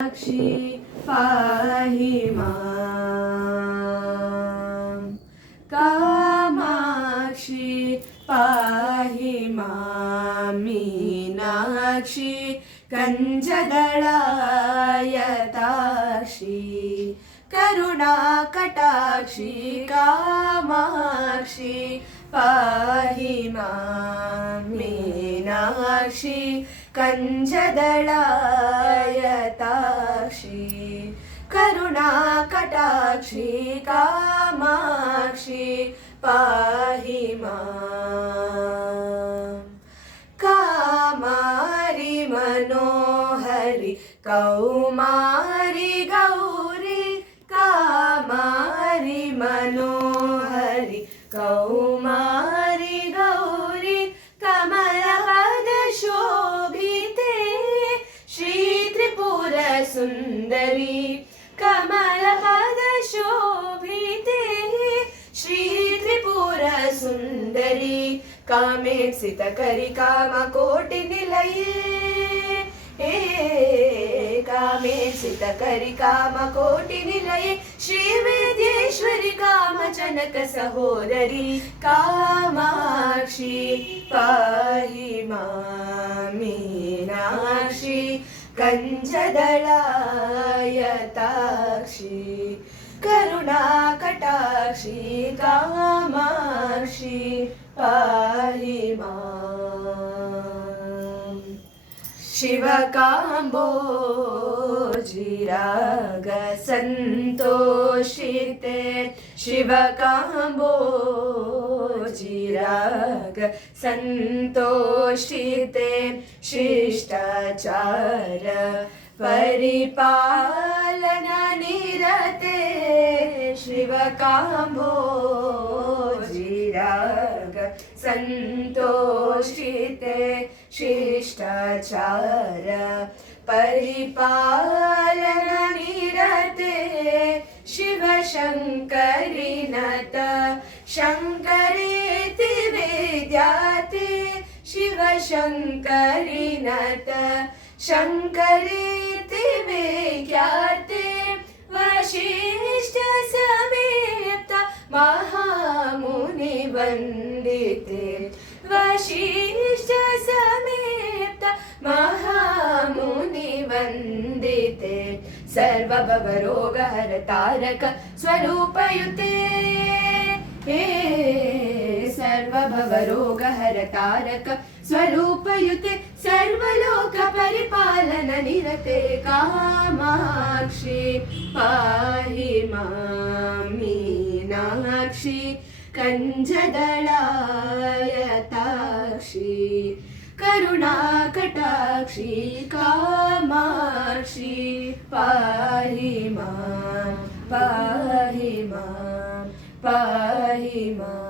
कामाक्षी पाहि मां कामाक्षी पाहि मां मीनाक्षी कञ्जदळायताक्षी करुणाकटाक्षी कामाक्षी पाहि मां मीनाक्षी कञ्जदळायताक्षी करुणाकटाक्षी कामाक्षी पाहि मां कामारि मनोहरि कौमारि गौरी कामारि मनोहरि कौमारि गौरी कमलपद शोभिते श्री त्रिपुर सुन्दरी कमलपद शोभिते श्री त्रिपुर सुन्दरी कामेक्षित करि कामकोटि निलये कामेक्षित करि कामकोटि निलये श्री वेद्येश्वरि कामजनक सहोदरी कामाक्षी पाहि मां मीनाक्षी कञ्जदळायताक्षी करुणाकटाक्षी कामाक्षी पाहि मां शिवकाम्बोजिराग सन्तोषिते शिवकाम्बोजिराग सन्तोषिते शिष्टाचार परिपालन निरते शिवकाम्बोजिराग सन्तोषिते शिष्टाचार परिपालन निरते शिवशङ्करि नत शङ्करेति वेद्याते शिवशङ्करि नत शङ्करेति वेद्याते वसिष्ठ समेत महामुनिवन्दिते वसिष्ठ समेत महामुनिवन्दिते सर्वभवरोगहरतारक स्वरूपयुते सर्वभवरोगहरतारक स्वरूपयुते सर्वलोक परिपालन निरते कामाक्षी पाहि मां मीनाक्षी कञ्जदळायताक्षी करुणाकटाक्षी कामाक्षी पाहि मां पाहि मां पाहि मां